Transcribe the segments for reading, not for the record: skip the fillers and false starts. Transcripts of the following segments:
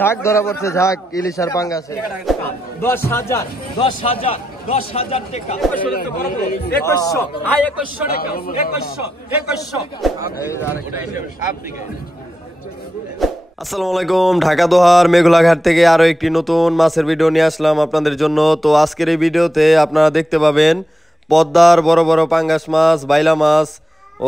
ঝাঁক ধরা পড়ছে, ঝাঁক ইলিশ আর পাঙ্গাসে 10,000 10,000 10,000 টাকা 2100 আয় 2100 টাকা 2100 আসসালামু আলাইকুম। ঢাকা দোহার মেঘলাঘাট থেকে আরো একটি নতুন মাছের ভিডিও নিয়ে আসলাম আপনাদের জন্য। তো আজকের এই ভিডিওতে আপনারা দেখতে পাবেন পদ্মার বড় বড় পাঙ্গাস মাছ, বাইলা মাছ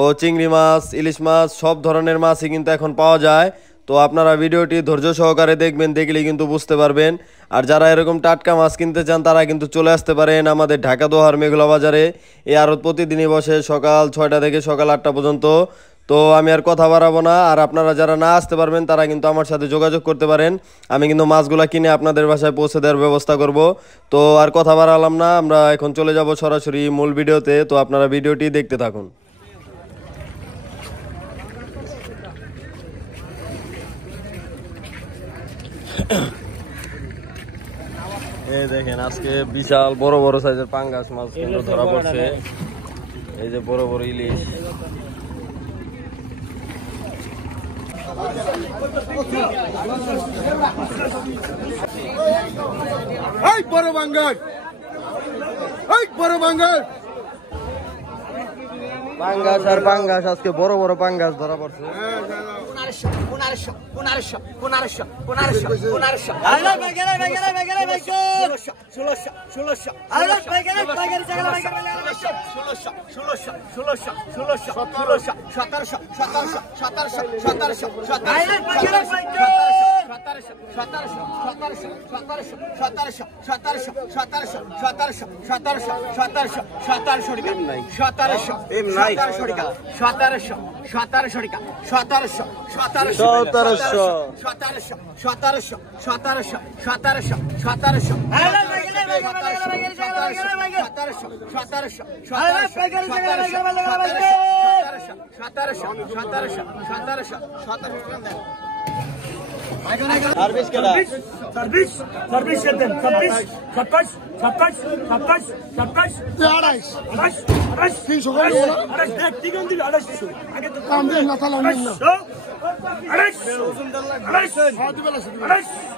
ও চিংড়ি মাছ, ইলিশ মাছ সব ধরনের মাছই কিন্তু এখন পাওয়া যায়। তো আপনারা ভিডিওটি ধৈর্য সহকারে দেখবেন, দেখলেই কিন্তু বুঝতে পারবেন। আর যারা এরকম টাটকা মাছ কিনতে চান তারা কিন্তু চলে আসতে পারেন আমাদের ঢাকা দোহার মেঘলা বাজারে। এই আড়ত প্রতিদিনই বসে সকাল 6টা থেকে সকাল 8টা পর্যন্ত। তো আমি আর কথা বাড়াবো না। আর আপনারা যারা না আসতে পারবেন তারা কিন্তু আমার সাথে যোগাযোগ করতে পারেন। আমি কিন্তু মাছগুলা কিনে আপনাদের বাসায় পৌঁছে দেওয়ার ব্যবস্থা করব। তো আর কথা বাড়ালাম না, আমরা এখন চলে যাব সরাসরি মূল ভিডিওতে। তো আপনারা ভিডিওটি দেখতে থাকুন। এই দেখেন আজকে বিশাল বড় বড় সাইজের পাঙ্গাস মাছ কিন্তু ধরা পড়ছে। এই যে বড় বড় ইলিশ, বড় বাঙ্গাল, বড় বাঙ্গাল, পাঙ্গাস আর পাঙ্গাস, আজকে বড় বড় পাঙ্গাস ধরা পড়ছে।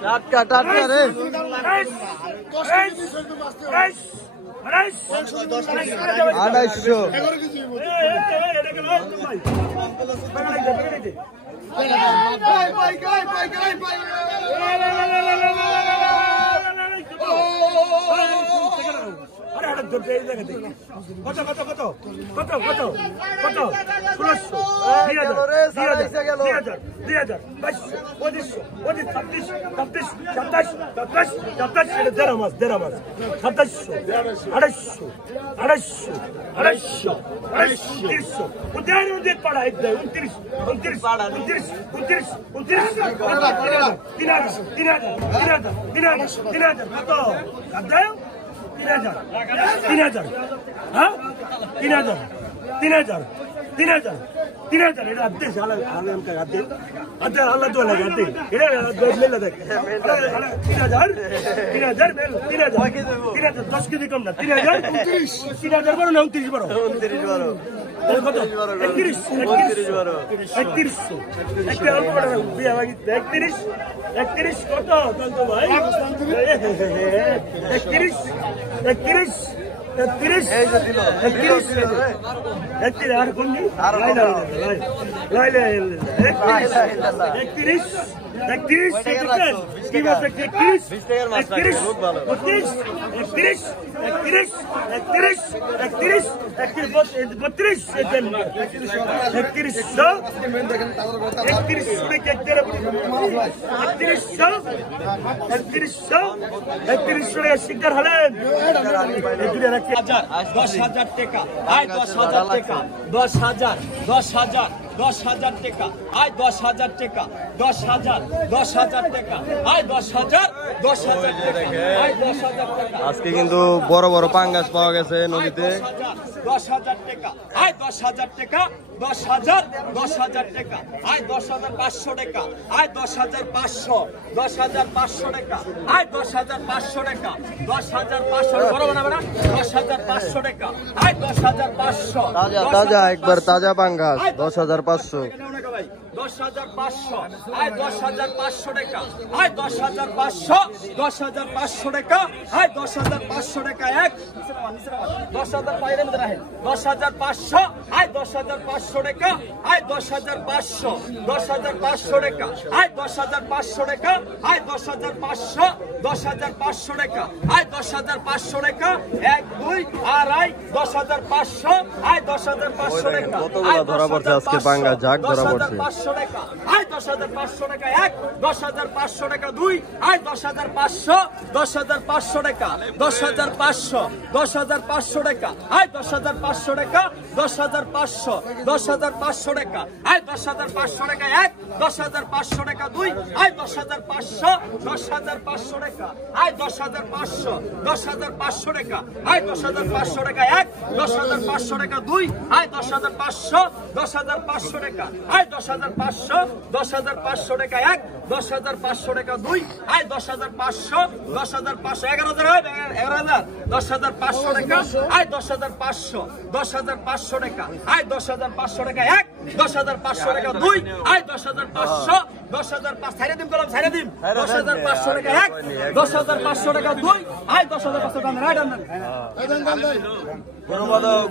টাটকা টাটকা রে, 10 কেজি কম না, 3,000 3,000 বড় না 29 বড়, 29 বড়, 31 কত বলতো ভাই? 31 আর কোন শিকার হলেন 10,000 টাকা আয় 10,000 টাকা 10,000 10,000 10,000 টাকা আয় 10,000 টাকা 10,000 10,000 টাকা আয় 10,000 10,000 টাকা আয় 10,000 টাকা। আজকে কিন্তু বড় বড় পাঙ্গাস পাওয়া গেছে নদীতে। 10,000 টাকা আয় 10,000 টাকা 10,000 10,000 টাকা আয় 10,500 টাকা আয় 10,500 10,500 টাকা আয় 10,500 টাকা 10,500 বড় বানাবে না 10,500 টাকা আয় 10,500 তাজা তাজা একবার তাজা পাঙ্গাস 10,500 10,500 আয় 10,500 টাকা আয় 10,500 10,500 টাকা আয় 10,500 টাকা এক 10,000 বাইরে মধ্যে রাখেন 10,500 আয় 10,500 টাকা আয় 10,500 10,500 টাকা আয় 10,500 টাকা আয় 10,500 10,500 টাকা আয় 10,500 টাকা 1 2 আড়াই 10,500 আয় 10,500 টাকা কতগুলো ধরা পড়ছে আজকে পাঙ্গা ঝাঁক ধরা পড়ছে 10,500 টাকা আয় 10,500 টাকা 1 10,500 টাকা 2 আয় 10,500 10,500 টাকা 10,500 10,500 টাকা আয় 10,500 টাকা 10,500 10,500 টাকা আয় 10,500 টাকা 1 10,500 টাকা 2 আয় 10,500 10,500 টাকা আয় 10,500 10,500 টাকা আয় 10,500 টাকা 1 10,500 টাকা 2 আয় 10,500 10,500 টাকা আয় 10,500 10,500 টাকা 1 10,500 টাকা 2 আয় 10,500 10,500 11,000 10,500 টাকা আয় 10,500 10,500 টাকা আয় 10,500 টাকা 1 10,500 টাকা 2 আয় 10,500 10,500 ছাইরে দিন কলম ছাইরে দিন 10,500 টাকা 1 10,500 টাকা 2 আয় 10,500 টাকা রাইট আনবেন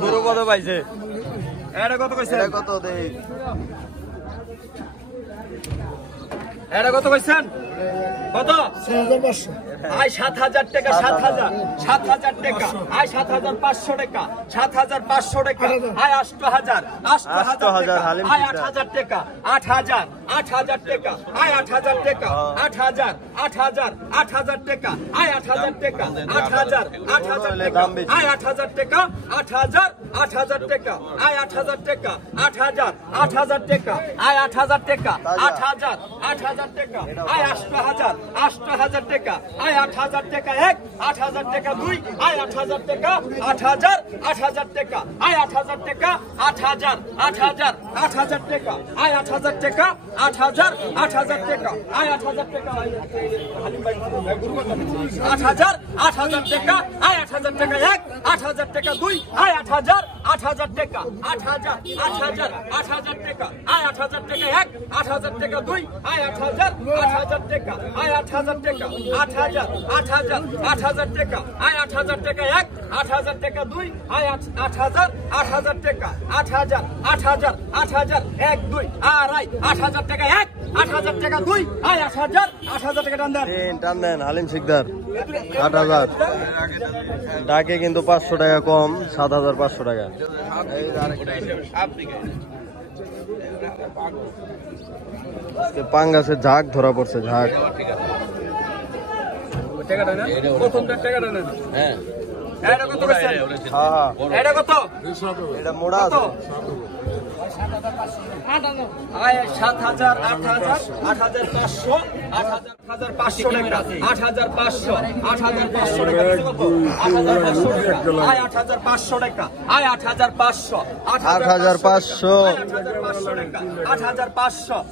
গুরুপদ পাইছে এটা কত কইছেন এটা কত দেই এটা কত কইছেন কত 6,500 আয় 7,000 টাকা 7,000 7,000 টাকা আয় 7,500 টাকা 7,500 টাকা আয় 8,000 8,000 হালিম আয় সিকদার। 8,000 টাকা 8,000 8,000 টাকা আয় 8,000 টাকা 8,000 8,000 8,000 টাকা আয় 8,000 টাকা 8,000 8,000 টাকা আয় 8,000 টাকা 8,000 8,000 টাকা আয় 8,000 টাকা 8,000 8,000 টাকা আয় 8,000 টাকা 8,000 8,000 টাকা আয় 8,000 8,000 টাকা আয় 8,000 টাকা 1 8,000 টাকা 2 আয় 8,000 টাকা 8,000 8,000 টাকা আয় 8,000 টাকা 8,000 8,000 8,000 টাকা আয় 8,000 টাকা 8,000 8,000 টাকা আয় 8,000 টাকা 8,000 8,000 টাকা আয় 8,000 টাকা 1 8,000 টাকা 2 আয় 8,000 8,000 টাকা 8,000 8,000 8,000 টাকা আয় 8,000 টাকা 1 8,000 টাকা 2 আয় 8,000 8,000 টাকা আয় 8,000 টাকা 8,000 8,000 8,000 টাকা আয় 8,000 টাকা 1 8,000 টাকা 2 আয় 8,000 8,000 টাকা 8,000 8,000 8,000 1 2 আড়াই 8,000 টাকা 1 8,000 টাকা 2 আয় 8,000 8,000 টাকা টান দেন টান দেন হালিম সিকদার 8,000 ডাকে কিন্তু 500 টাকা কম 7,500 টাকা পাঙ্গাসের ঝাঁক ধরা পড়ছে ঝাঁক টাকাটা না প্রথমটা টাকাটা না হ্যাঁ এটা কত কইছেন হ্যাঁ এটা কত এটা মোড়া কত আয় 7,000 8,000 8,500 8,500 টাকা 8,500 8,500 টাকা 8,500 টাকা আয় 8,500 8,500 টাকা 8,500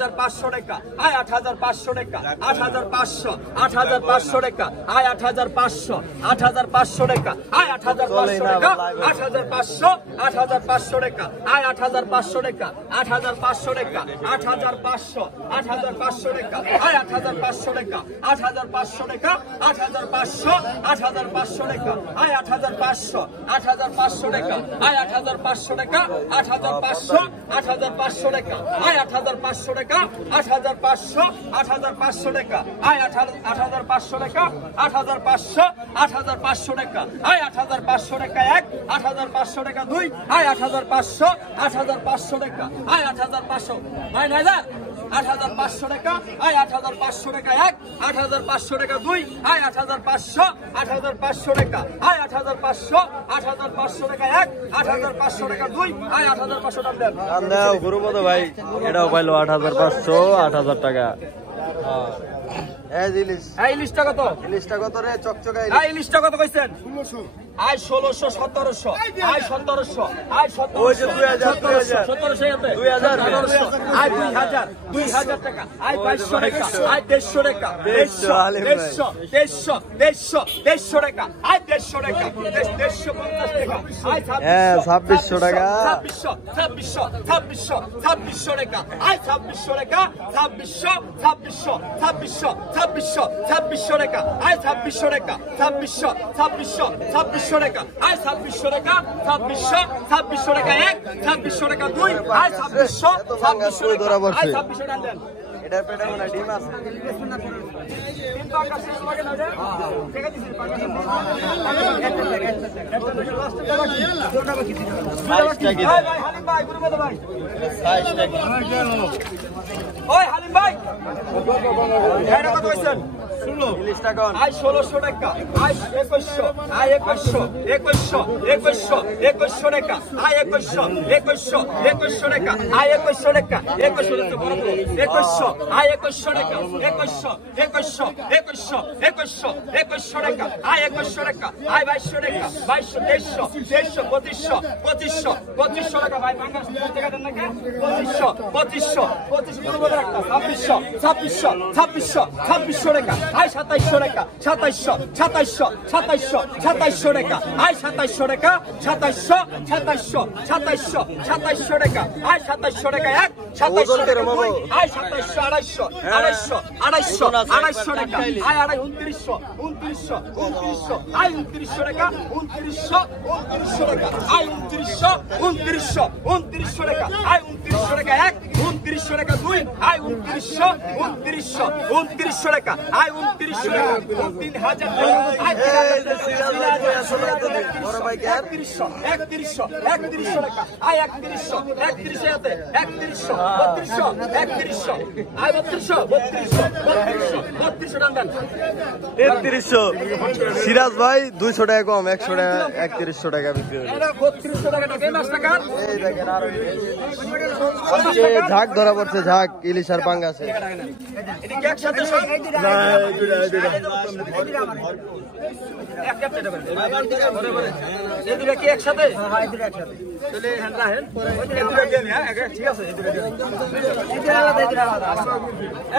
8,500 টাকা আয় 8,500 টাকা 8,500 8,500 টাকা আয় 8,500 8,500 টাকা আয় 8,500 টাকা 8,500 8,500 টাকা আয় 8,500 টাকা 8,500 টাকা 8,500 8,500 টাকা আয় 8,500 টাকা 8,500 টাকা 8,500 8,500 টাকা আয় 8,500 8,500 টাকা আয় 8,500 টাকা 8,500 8,500 টাকা আয় 8,500 টাকা 8,500 8,500 টাকা আয় 8,500 টাকা 8,500 8,500 টাকা আয় 8,500 টাকা 1 8,500 টাকা 2 আয় 8,500 8,500 টাকা আয় 8,500 9,000 8,500 টাকা আয় 8,500 টাকা 1 8,500 টাকা 2 আয় 8,500 8,500 টাকা আয় 8,500 8,500 টাকা 1 8,500 টাকা 2 আয় 8,500 টাকা দেন টান দাও গুরুপদ ভাই এটাও পাইলো 8,500 8,000 টাকা এই ইলিশ এই লিস্টটা কত ইলিশটা কত রে চকচকা এই লিস্টটা কত কইছেন 1600 আয় 1600 1700 আয় 1700 আয় 1700 1700 আয় 2000 2000 টাকা আয় 2200 টাকা আয় 150 টাকা 150 টাকা আয় 150 টাকা 150 টাকা আয় 2600 টাকা 2600 টাকা আয় 2600 টাকা 2600 টাকা আয় 2600 টাকা 2600 টাকা আয় 2600 টাকা 2600 টাকা 1 2600 টাকা 2 আয় 2600 টাকা আয় 2600 টাকা দেন এটার পেটে মনে ডিম আছে কিন্তু আকাশ শেষ লাগে না রে টাকা দিছি ভাই হালিম ভাই গুরু ভাই 22 টাকা ওই হালিম ভাই এর কত হইছেন 16 টাকা আয় 1600 টাকা আয় 2100 আয় 2100 টাকা আয় 2100 টাকা আয় 2100 টাকা 2100 বড় 2100 আয় 2100 টাকা 2100 টাকা আয় 2100 টাকা আয় 2200 টাকা 2200 2500 টাকা ভাই বাংলা টাকা দেন নাকি 2500 বড় একটা 2600 টাকা আয় 2700 টাকা 2700 টাকা আয় 2700 টাকা 2700 টাকা আয় 2700 টাকা 1 2700 টাকা আয় 2700 250 টাকা আয় 2900 আয় 2900 টাকা 2900 টাকা আয় 2900 টাকা আয় 2900 টাকা 1 2900 টাকা 2 আয় 2900 টাকা আয় 2900 টাকা 3000 আয় 3100 টাকা আয় 3100 আয় 32 টাকা 3300 সিরাজ ভাই 200 টাকা কম 100 টাকা 3100 টাকা বিক্রি হলো 3200 টাকা এই মাছ টাকা এই দেখেন আর ঝাক ধরা পড়ছে ঝাক ইলিশ আর পাঙ্গাসে এটা কি একসাথে সব না এই দুটো কি একসাথে হ্যাঁ এই দুটো একসাথে তাহলে হ্যাঁ রাখেন পরে এই দুটো দেন হ্যাঁ ঠিক আছে এই দুটো দেন এই দুটো আলাদা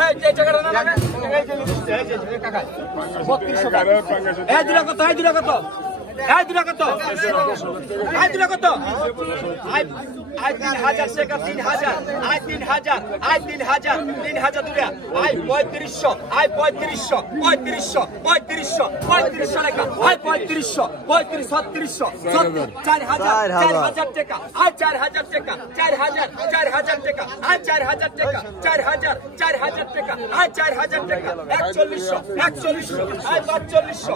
এই যে জায়গাটা না লাগে এই যে কাকা 3200 টাকা এই দুটো কত এই দুটো কত এই দুটো কত এই দুটো কত আই 3000 টাকা 3000 আই 3000 দুটা আই 3500 আই 3500 টাকা আই 3500 4000 টাকা আই 4000 টাকা 4000 টাকা আই 4000 টাকা 4000 টাকা আই 4000 টাকা 4100 আই 4500 টাকা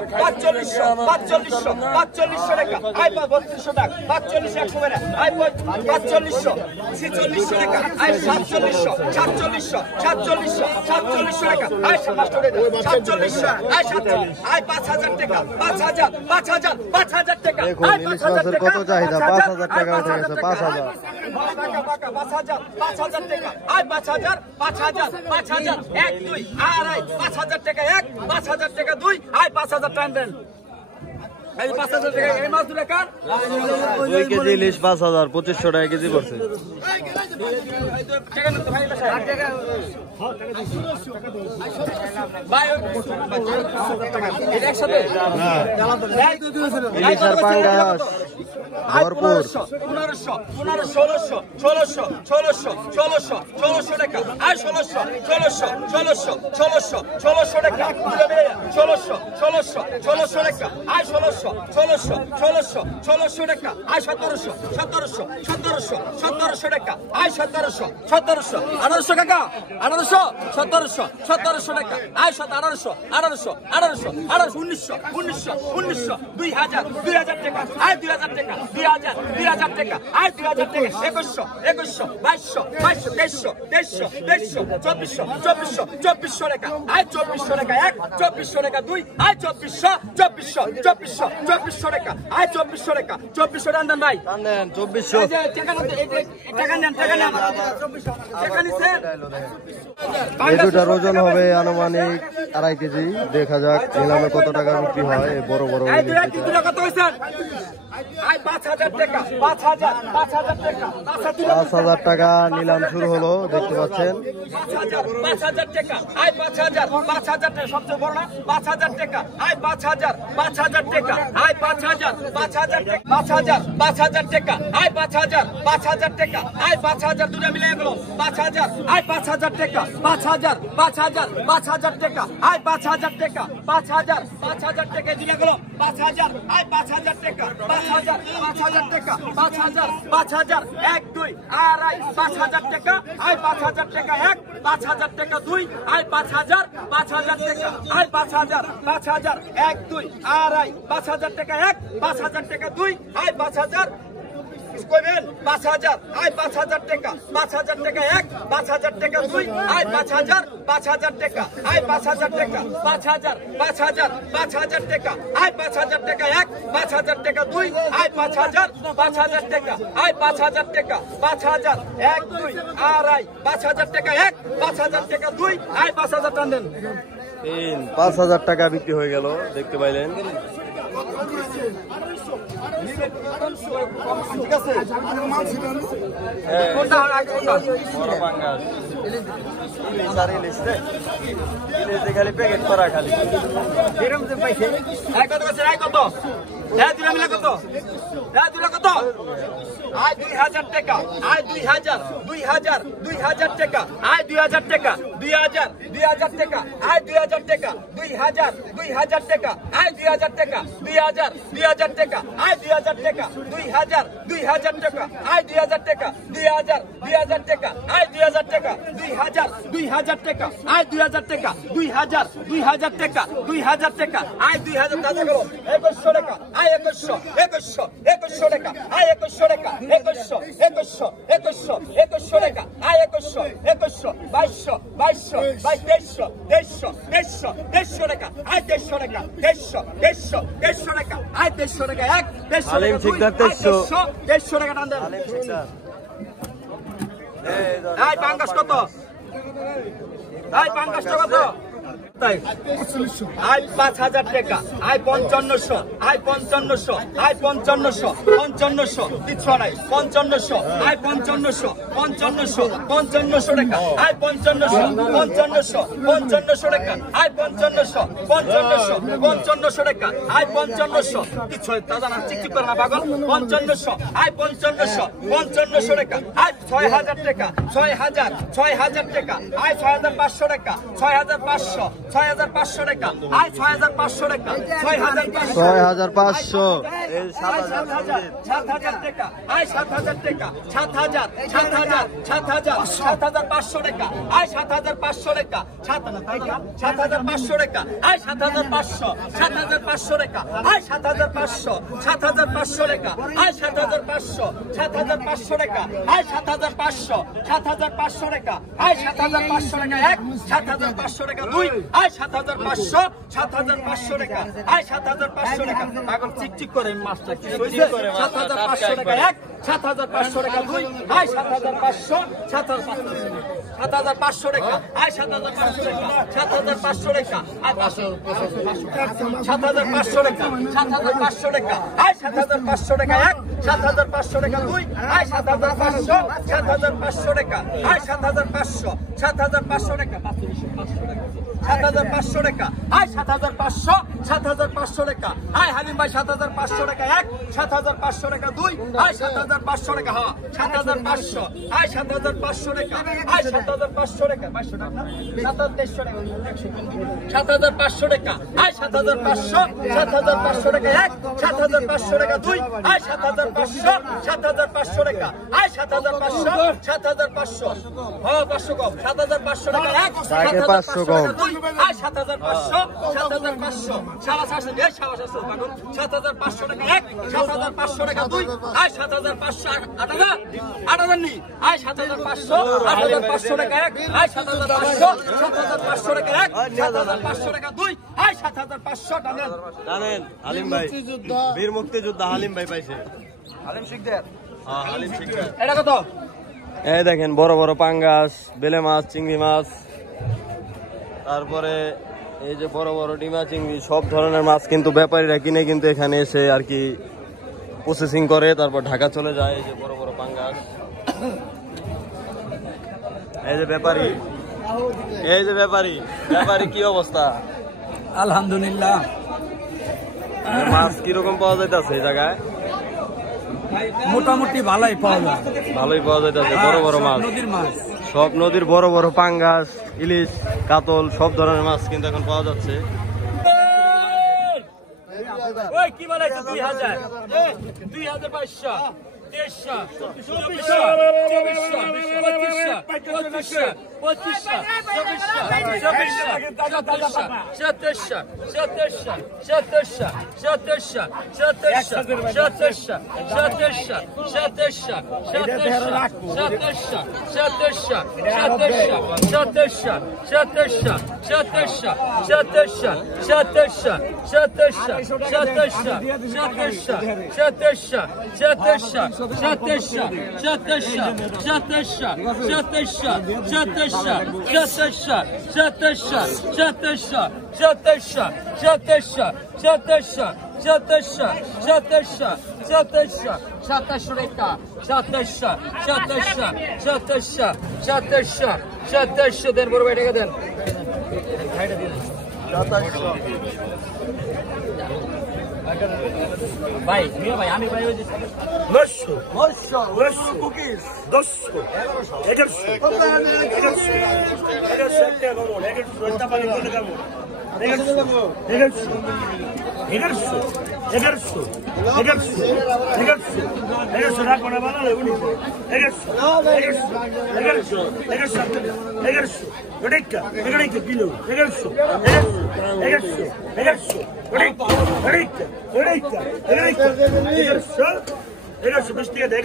আই 3200 টাকা 45 100 টাকা আই 4500 4600 টাকা আই 4700 টাকা আই 4700 আই 5000 টাকা 5000 টাকা দেখুন ইলিশ মাছের কত চাহিদা 5000 টাকা উঠে গেছে 5000 5000 টাকা আই 5000 1 2 আড়াই 5000 টাকা 1 5000 টাকা 2 আই 5000 টাকা দেন এই 5000 টাকা এই মাছ দুটো কার 2 কেজি ইলিশ 5000 2500 টাকা কেজি পড়ছে ভাই এটা একসাথে ইলিশ আর পাঙ্গাস ভরপুর 1600 টাকা আর 1600 টাকা 1600 টাকা আর 1600 টাকা আর 1700 টাকা আর 1700 টাকা 1700 টাকা আর 1900 2000 টাকা আর 2000 টাকা 2000 2000 টাকা আয় 2000 টাকা 2100 2200 2200 2300 2400 টাকা আয় 2400 টাকা 1 2400 টাকা 2 আয় 2400 টাকা আয় 2400 টাকা 2400 টাকা দেন ভাই দেন 2400 টাকা নেন টাকা নিছে এই দুটার ওজন হবে আনুমানিক 2.5 কেজি। দেখা যাক নিলামে কত টাকা বিক্রি হয় এই বড় বড় এই দুটা কি কত হইছে আয় 5000 টাকা 5000 টাকা 5000 টাকা নিলাম শুরু হলো, দেখতে পাচ্ছেন। 5000 টাকা আয় 5000 টাকা সবচেয়ে বড় না 5000 টাকা আয় 5000 টাকা আয় 5000 টাকা আয় 5000 টাকা আয় 5000 দুটো মিলে গেল 5000 আয় 5000 টাকা 5000 টাকা আয় 5000 টাকা 5000 টাকা দিলে গেল 5000 আয় 5000 টাকা 5000 টাকা 5000 1 2 আড়াই 5000 টাকা আয় 5000 টাকা 1 5000 টাকা 2 আয় 5000 টাকা আয় 5000 1 2 আড়াই 5000 টাকা 1 5000 টাকা 2 আয় 5000 কইবেন 5000 আয় 5000 টাকা 5000 টাকা 1 5000 টাকা 2 আয় 5000 টাকা আয় 5000 টাকা 5000 টাকা আয় 5000 টাকা 1 5000 টাকা 2 আয় 5000 টাকা আয় 5000 টাকা 5000 1 2 আড়াই 5000 টাকা 1 5000 টাকা 2 আয় 5000 টাকা দেন 5000 টাকা বিক্রি হয়ে গেল, দেখতে পাইলেন। ঠিক আছে কোনটা খালি প্যাকেট করা খালি কত কত আয় 2000 টাকা আয় 2000 টাকা আয় 2000 টাকা 2000 টাকা আয় 2000 টাকা 2000 টাকা আয় 2000 টাকা 2000 টাকা আয় 2000 টাকা 2000 টাকা আয় 2000 টাকা 2000 টাকা আয় 2000 টাকা 2000 টাকা আয় 2000 টাকা 2000 টাকা 2000 টাকা আয় 2000 টাকা গেল 2100 টাকা আয় 2100 টাকা আয় 2100 টাকা 2100 টাকা আয় 2100 2200 টাকা আয় 150 টাকা আয় 150 টাকা 150 আলিম ঠিকদার 150 টাকা টান দেন আয় পাঙ্গাস কত আয় পাঙ্গাসটা কত আয় 5000 টাকা আয় 5500 আয় 5500 আয় 5500 কিছু নাই 5500 আয় 5500 টাকা আয় 5500 টাকা আয় 5500 টাকা আয় 5500 কিছু দাদা না চিক করে না পাগল 5500 আয় 5500 টাকা আয় 6000 টাকা 6000 টাকা আয় 6500 টাকা 6500 টাকা আয় 6500 টাকা 6500 এই 7000 টাকা আয় 7000 টাকা 7500 টাকা আয় 7500 টাকা 7500 টাকা আয় 7500 টাকা আয় 7500 টাকা আয় 7500 টাকা আয় 7500 টাকা আয় 7500 টাকা 1 7500 টাকা 2 আয় 7500 টাকা আয় 7500 টাকা পাগল চিকচিক করে মাছটা কি হইছে 7500 টাকা 1 7500 টাকা 2 আয় 7500 টাকা আয় 7500 টাকা 7500 টাকা আয় 7500 টাকা 7500 টাকা আয় 7500 টাকা 1 7500 টাকা 2 আয় 7500 টাকা আয় 7500 টাকা 7500 টাকা আয় 7500 টাকা আয় হালিম ভাই 7500 টাকা 1 7500 টাকা 2 আয় 7500 টাকা হ্যাঁ 7500 আয় 7500 টাকা আয় 7500 টাকা 500 টাকা 7500 টাকা আয় 7500 টাকা 1 7500 টাকা 2 আয় 7500 টাকা আয় 7500 হ্যাঁ 500 কম 7500 টাকা 1 500 কম আয় 7500 7500 7,500 এই 7,500 টাকা এক 7,500 টাকা দুই আয় 7,500 8,000 নি আয় 7,500 8,500 টাকা এক আয় 7,500 7,500 টাকা এক 7,500 টাকা দুই আয় 7,500 টাকা জানেন হালিম ভাই বীর মুক্তিযোদ্ধা হালিম ভাই পাইছে হালিম শিকদার হালিম শিকদার এটা কত এই দেখেন বড় বড় পাঙ্গাস বেলে মাছ চিংড়ি মাছ তারপরে এই যে বড় বড় ডিমা চিংড়ি সব ধরনের মাছ কিন্তু ব্যাপারীরা কিনে কিন্তু এখানে এসে আর কি প্রসেসিং করে তারপর ঢাকা চলে যায় এই যে বড় বড় পাঙ্গাস এই যে ব্যাপারী ব্যাপারী কি অবস্থা আলহামদুলিল্লাহ মাছ কিরকম পাওয়া যাইতেছে এই জায়গায় মোটামুটি ভালোই পাওয়া যায় ভালোই পাওয়া যাইতেছে বড় বড় মাছ নদীর মাছ সব নদীর বড় বড় পাঙ্গাস ইলিশ কাতল সব ধরনের মাছ কিন্তু এখন পাওয়া যাচ্ছে ওই কি বানাইছে 2000 2500 দেন বড় ভাই টাকা দেন ভাই ভাই আমি ভাই 900 কুকিজ 200 1100 একটা গরম 1100 একটা পানি করে খাবো 1100 রাখো না বানালে উনি 1100 কিলো 1100 20 টাকা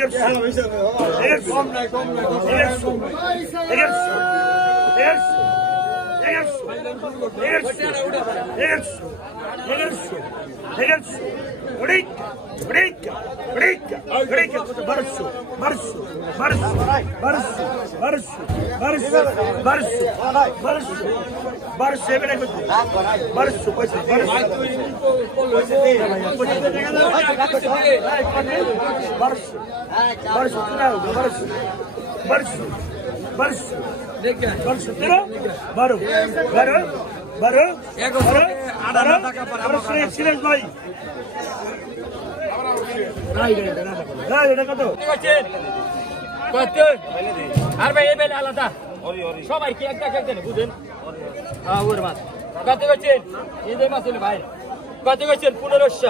আর ভাই এই বেলা আলাদা সবাই কি একটা খেলতে না বুঝেন ওর মাছ কত করছেন এই যে মাছ ভাই কত করছেন 1800